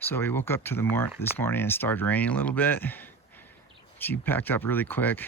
So we woke up to this morning and it started raining a little bit. She packed up really quick.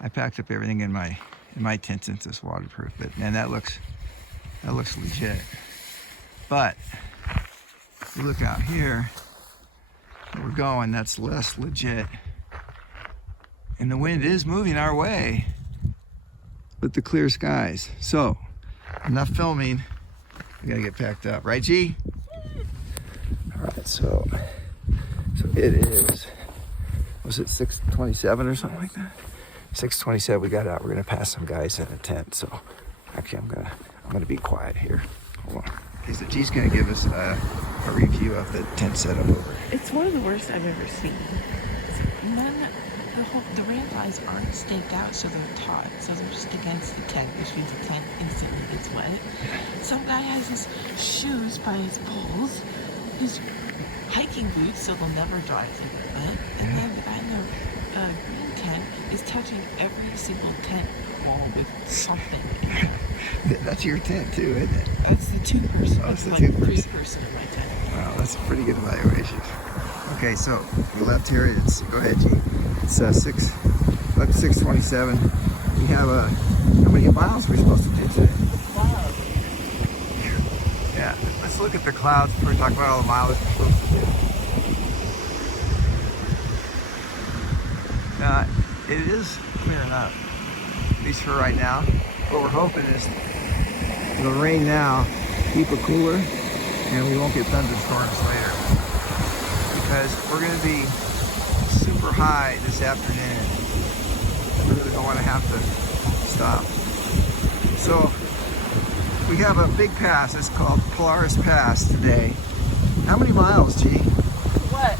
I packed up everything in my tent since it's waterproof. But man, that looks legit. But if you look out here, where we're going, that's less legit. And the wind is moving our way with the clear skies. So enough filming. We gotta get packed up, right, G? All right, so it is, was it 6:27 or something like that? 6:27, we got out. We're gonna pass some guys in a tent. So actually I'm gonna be quiet here. Hold on. Okay, so G's gonna give us a review of the tent setup over. It's one of the worst I've ever seen. The rail lines aren't staked out, so they're taut. So they're just against the tent, which means the tent instantly gets wet. Some guy has his shoes by his poles, his hiking boots, so they'll never dry if they get wet. And then the guy in the green tent is touching every single tent wall with something. That's your tent too, isn't it? That's the two-person. Oh, it's the like two-person. Three-person in my tent. Wow, that's a pretty good evaluation. Okay, so we left here. Go ahead, G. It's 6:27. We have how many miles we're supposed to do today? Wow. Yeah, let's look at the clouds before we talk about all the mileage we're supposed to do. It is clearing up, at least for right now. What we're hoping is it'll rain now, keep it cooler, and we won't get thunderstorms later. Because we're going to be super high this afternoon. We really don't want to have to stop. So we have a big pass. It's called Polaris Pass today. How many miles, G? What?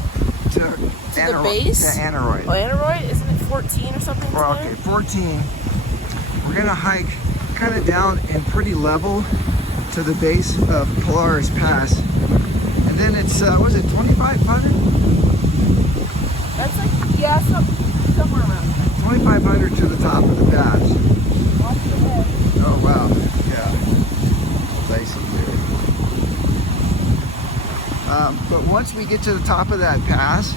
To the base? To Aneroid. Oh, Aneroid? Isn't it 14 or something? Well, okay, 14. We're going to hike kind of down and pretty level to the base of Polaris Pass. And then it's, was it 2,500? That's like, yeah, somewhere around there. 2,500 to the top of the pass. Watch the head. Oh, wow. Yeah. It's icy here. But once we get to the top of that pass,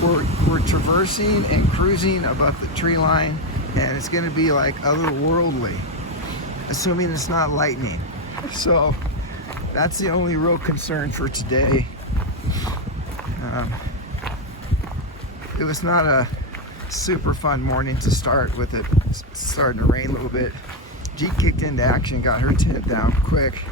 we're traversing and cruising above the tree line, and it's going to be like otherworldly, assuming it's not lightning. So that's the only real concern for today. It was not a super fun morning to start with, it starting to rain a little bit. G kicked into action, got her tent down quick.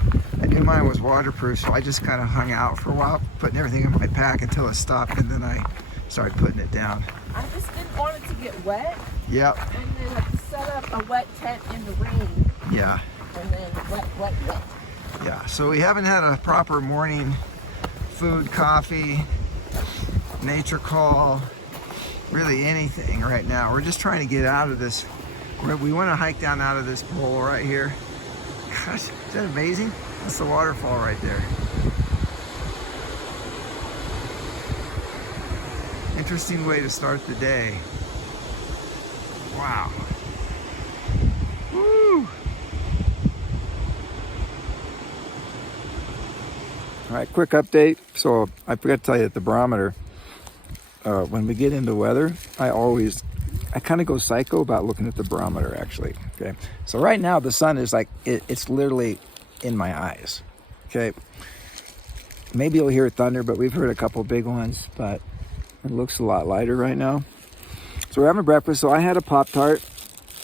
I knew mine was waterproof, so I just kind of hung out for a while, putting everything in my pack until it stopped, and then I started putting it down. I just didn't want it to get wet. Yep. And then have to set up a wet tent in the rain. Yeah. And then wet. Yeah, so we haven't had a proper morning food, coffee, nature call, really anything right now. We're just trying to get out of this. We want to hike down out of this hole right here. Gosh, is that amazing? That's the waterfall right there. Interesting way to start the day. Wow. Woo! All right, quick update. So I forgot to tell you that the barometer, when we get into weather, I kind of go psycho about looking at the barometer actually, okay? So right now the sun is like, it's literally in my eyes, okay? Maybe you'll hear thunder, but we've heard a couple big ones, but it looks a lot lighter right now. So we're having breakfast. So I had a Pop-Tart.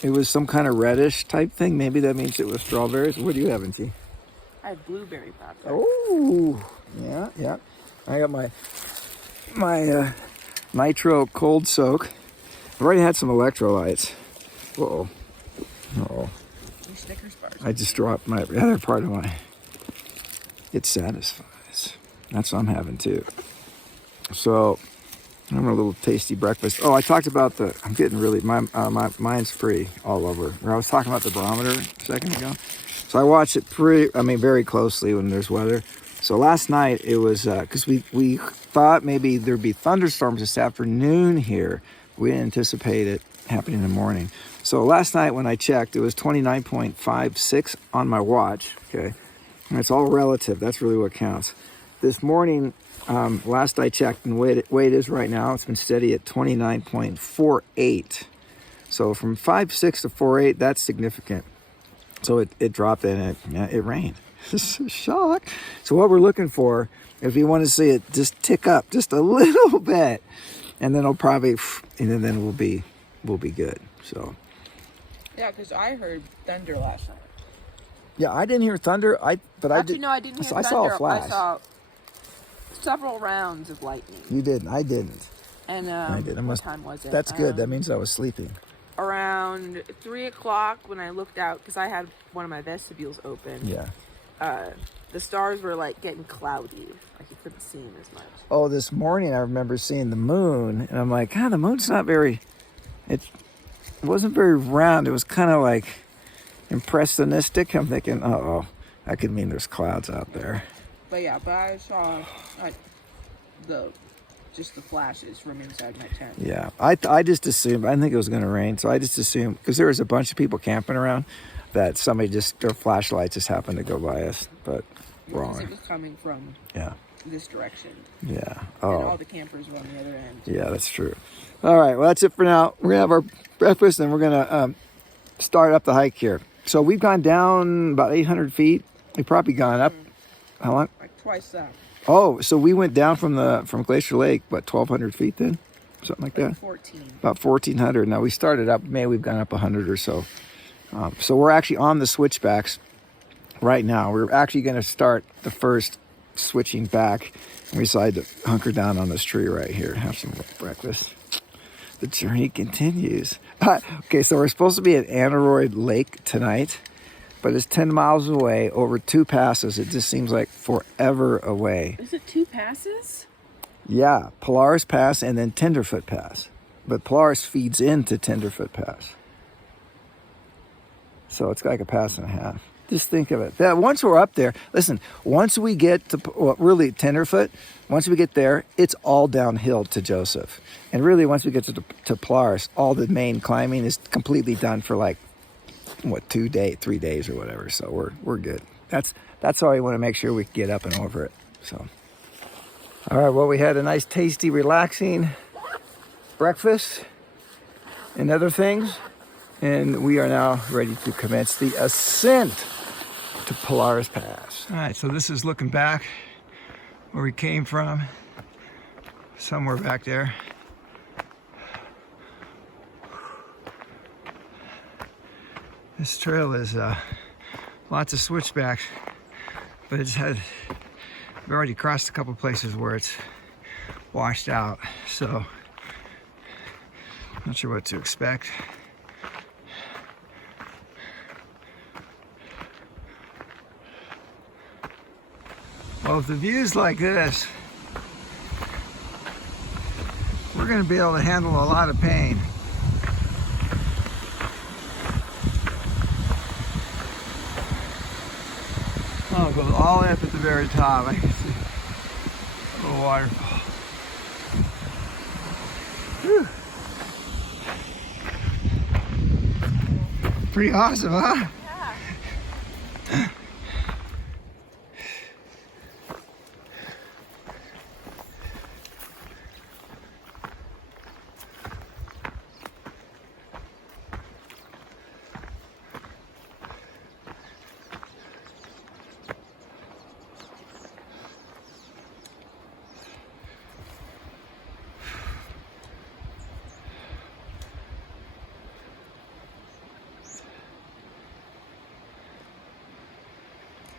It was some kind of reddish type thing. Maybe that means it was strawberries. What are you having, T? I had blueberry Pop-Tarts. Oh, yeah. I got my nitro cold soak. I've already had some electrolytes. Uh-oh. Snickers bars. I just dropped my other part of my... It satisfies. That's what I'm having too. So, I'm having a little tasty breakfast. Oh, I talked about I'm getting really... mine's free all over. I was talking about the barometer a second ago. So I watch it very closely when there's weather. So last night it was, because we thought maybe there'd be thunderstorms this afternoon here. We didn't anticipate it happening in the morning. So last night when I checked, it was 29.56 on my watch, okay? And it's all relative, that's really what counts. This morning, Last I checked, and weight it is right now, it's been steady at 29.48. So from 5.6 to 4.8, that's significant. So it dropped and it rained. Shock. So what we're looking for, if you want to see it just tick up just a little bit, and then it'll probably, and then we'll be good. So. Yeah, because I heard thunder last night. Yeah, I didn't hear thunder. But I did. No, I didn't hear thunder. I saw a flash. I saw several rounds of lightning. You didn't. I didn't. And I did. what time was it? That's good. That means I was sleeping. Around 3 o'clock when I looked out, because I had one of my vestibules open. Yeah. The stars were like getting cloudy. Like you couldn't see them as much. Oh, this morning I remember seeing the moon, and I'm like, God, the moon's not very. It wasn't very round. It was kind of like impressionistic. I'm thinking, that could mean there's clouds out there. But I saw just the flashes from inside my tent. Yeah, I just assumed. I didn't think it was going to rain, so I just assumed, because there was a bunch of people camping around, that their flashlights just happened to go by us, but wrong. Because it was coming from this direction. Yeah. And all the campers were on the other end. Yeah, that's true. All right, well, that's it for now. We're going to have our breakfast, and we're going to start up the hike here. So we've gone down about 800 feet. We've probably gone up, how long? Like twice that. Oh, so we went down from Glacier Lake, 1,200 feet then? Something like that? 14. About 1,400. Now we started up, maybe we've gone up 100 or so. So we're actually on the switchbacks right now. We're actually going to start the first switching back. And we decided to hunker down on this tree right here and have some breakfast. The journey continues. Okay, so we're supposed to be at Aneroid Lake tonight, but it's 10 miles away over 2 passes. It just seems like forever away. Is it 2 passes? Yeah, Polaris Pass and then Tenderfoot Pass. But Polaris feeds into Tenderfoot Pass. So it's like a pass and a half. Just think of it. That once we're up there, listen, once we get to, really Tenderfoot, once we get there, it's all downhill to Joseph. And really, once we get to Polaris, all the main climbing is completely done for 3 days or whatever. So we're good. That's all we want to make sure we get up and over it. So, all right, well, we had a nice, tasty, relaxing breakfast and other things. And we are now ready to commence the ascent to Polaris Pass. All right, so this is looking back where we came from, somewhere back there. This trail is lots of switchbacks, but we've already crossed a couple places where it's washed out, so not sure what to expect. Well, if the view's like this, we're going to be able to handle a lot of pain. Oh, it goes all the way up at the very top. I can see a little waterfall. Whew. Pretty awesome, huh? Yeah.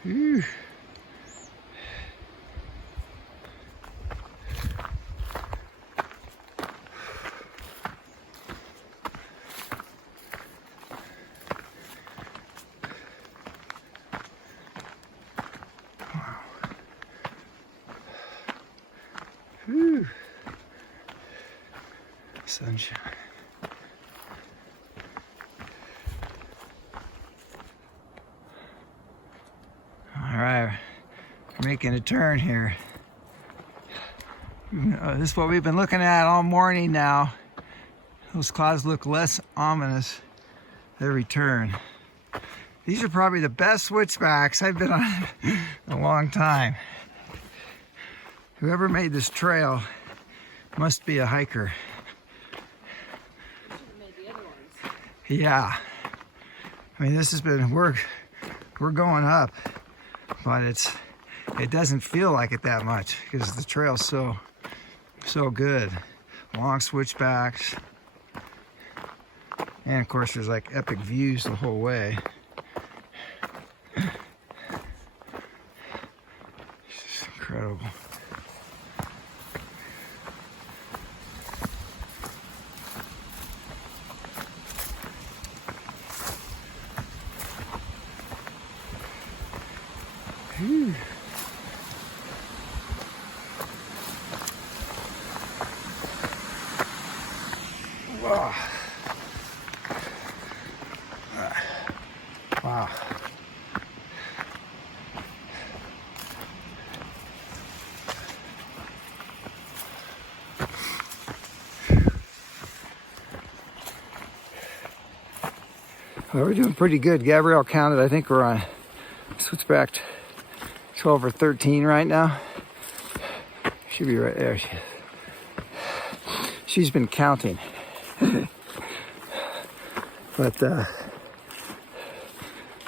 Whew. Whew. Sunshine. All right, we're making a turn here. This is what we've been looking at all morning now. Those clouds look less ominous every turn. These are probably the best switchbacks I've been on in a long time. Whoever made this trail must be a hiker. Made the other ones. Yeah. I mean, this has been, we're going up, but it doesn't feel like it that much because the trail's so good. Long switchbacks. And of course there's like epic views the whole way. It's just incredible. Whew. Wow. Wow. Well, we're doing pretty good. Gabrielle counted, I think we're on switchback 12 or 13 right now. Should be right there. She's been counting. But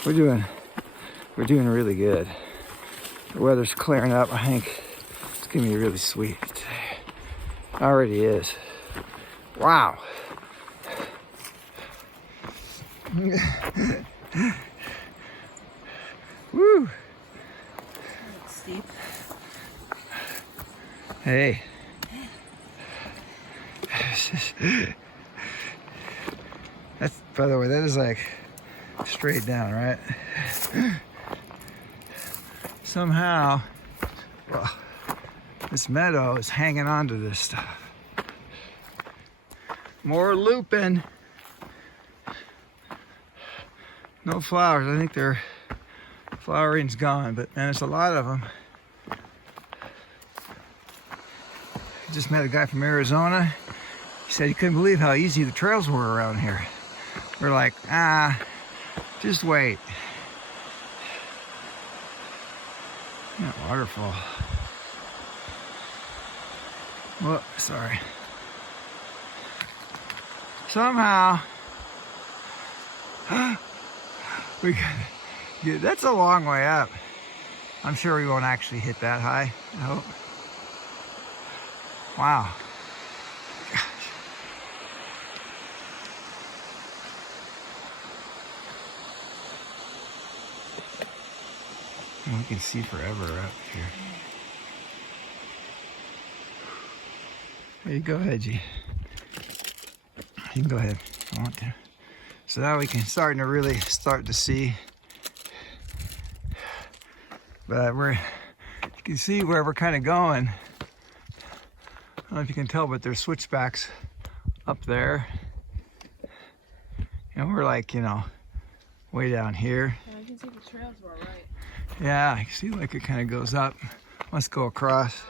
we're doing really good. The weather's clearing up. I think it's gonna be really sweet. It already is. Wow. Woo. It's steep. Hey. That's, by the way, that is like straight down, right? Somehow, well, this meadow is hanging on to this stuff. More looping. No flowers. I think their flowering's gone, but man, there's a lot of them. I just met a guy from Arizona. He said he couldn't believe how easy the trails were around here. We're like, just wait. That waterfall. Whoa, sorry. Somehow, we got, yeah, that's a long way up. I'm sure we won't actually hit that high, I hope. Wow. And we can see forever up here. Hey, go ahead, G. You can go ahead if you want to. So now we can start to see. But you can see where we're kind of going. I don't know if you can tell, but there's switchbacks up there. And we're like, way down here. Yeah, I can see the trails were right. Yeah, I can see like it kind of goes up. Let's go across.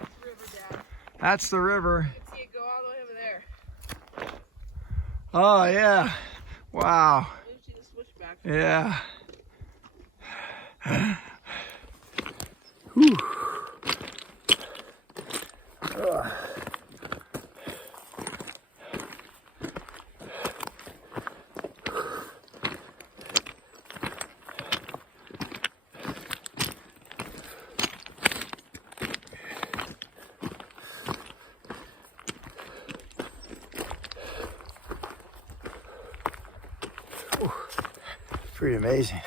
Oh, river down. That's the river. You can see it go all the way over there. Oh yeah. Wow. We'll see the switchback. Yeah. Whew. Ugh. Pretty amazing.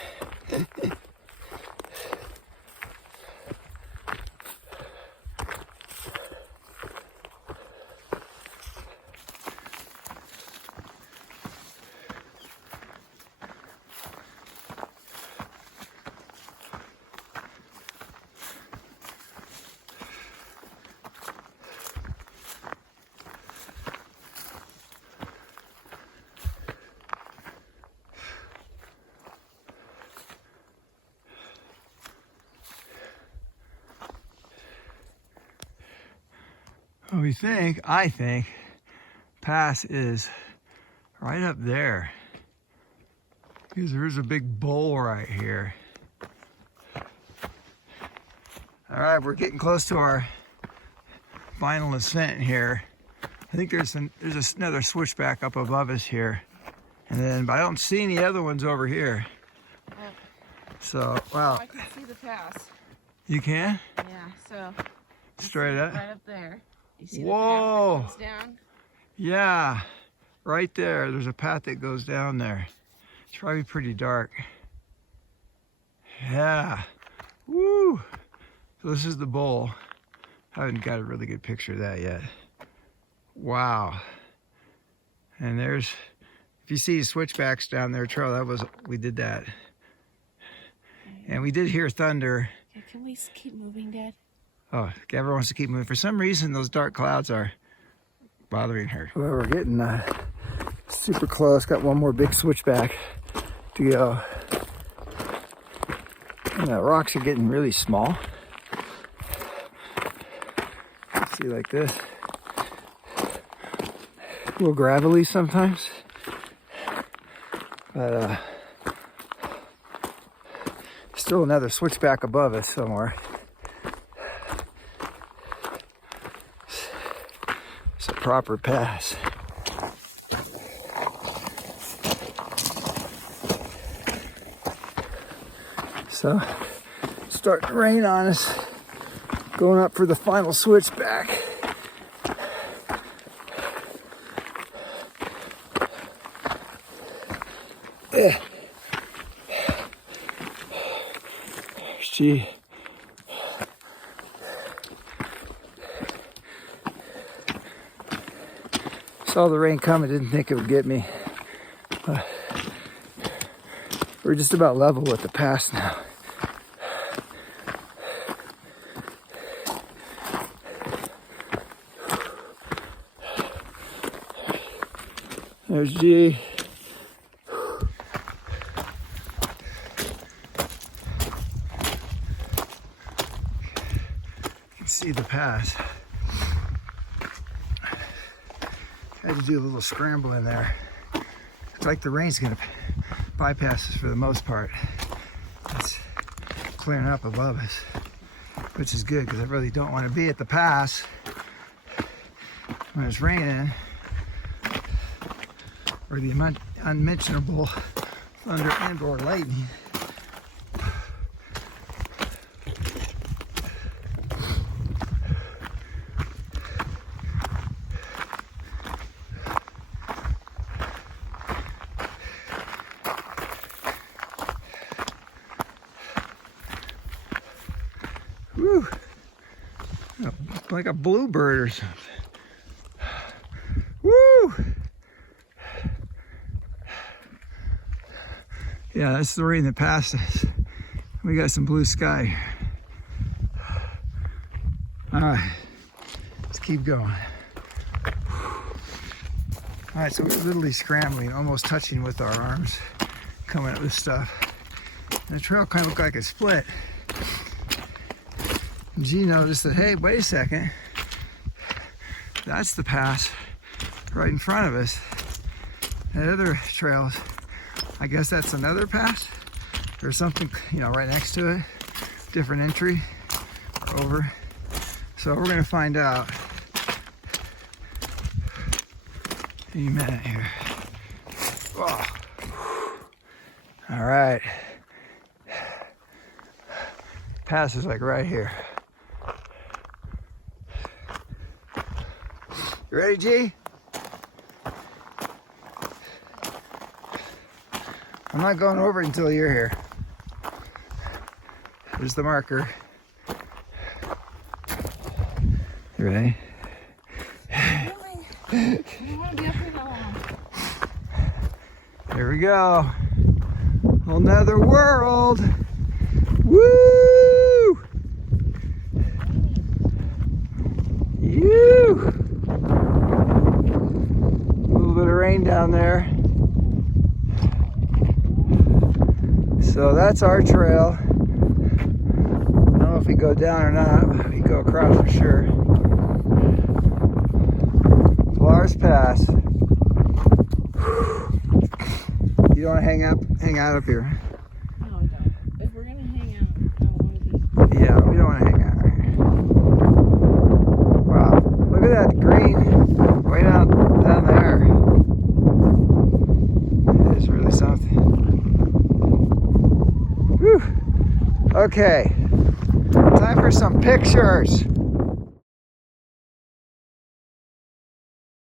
Well, I think, pass is right up there. Because there is a big bowl right here. All All right, we're getting close to our final ascent here. I think there's another switchback up above us here, but I don't see any other ones over here. So, wow. I can see the pass. You can? Yeah, so. Straight up? Right up there. You see Whoa. the path that goes down? Yeah, right there. There's a path that goes down there. It's probably pretty dark. Yeah. Woo. So this is the bowl. Haven't got a really good picture of that yet. Wow. And there's, if you see switchbacks down there, trail, we did that. And we did hear thunder. Yeah, can we keep moving, Dad? Oh, Gabber wants to keep moving. For some reason, those dark clouds are bothering her. Well, we're getting super close. Got one more big switchback to go. And the rocks are getting really small. See, like this. A little gravelly sometimes. But still another switchback above us somewhere. It's a proper pass. So, it's starting to rain on us. Going up for the final switchback. Gee. Saw the rain coming, didn't think it would get me. We're just about level with the pass now. There's G. See the pass. Had to do a little scramble in there. It's like the rain's gonna bypass us for the most part. It's clearing up above us, which is good because I really don't want to be at the pass when it's raining or the unmentionable thunder and or lightning. Woo! Like a bluebird or something. Woo! Yeah, that's the rain that passed us. We got some blue sky. All right, let's keep going. All right, so we're literally scrambling, almost touching with our arms, coming up with stuff. And the trail kind of looked like it split. And G noticed that, hey, wait a second. That's the pass right in front of us. That other trail, I guess that's another pass. There's something, right next to it. Different entry over. So we're gonna find out any minute here. Whoa. All right. Pass is like right here. You ready, G? I'm not going over it until you're here. There's the marker. You ready? Here we go. Whole nother world. Woo! You. A little bit of rain down there. So that's our trail. I don't know if we go down or not, but we go across for sure. Polaris Pass. You don't want to hang out up here? No, we don't. If we're gonna hang out, I don't want to be. Yeah, we don't want to hang out. Look at that green way down there. It is really something. Whew. Okay, time for some pictures.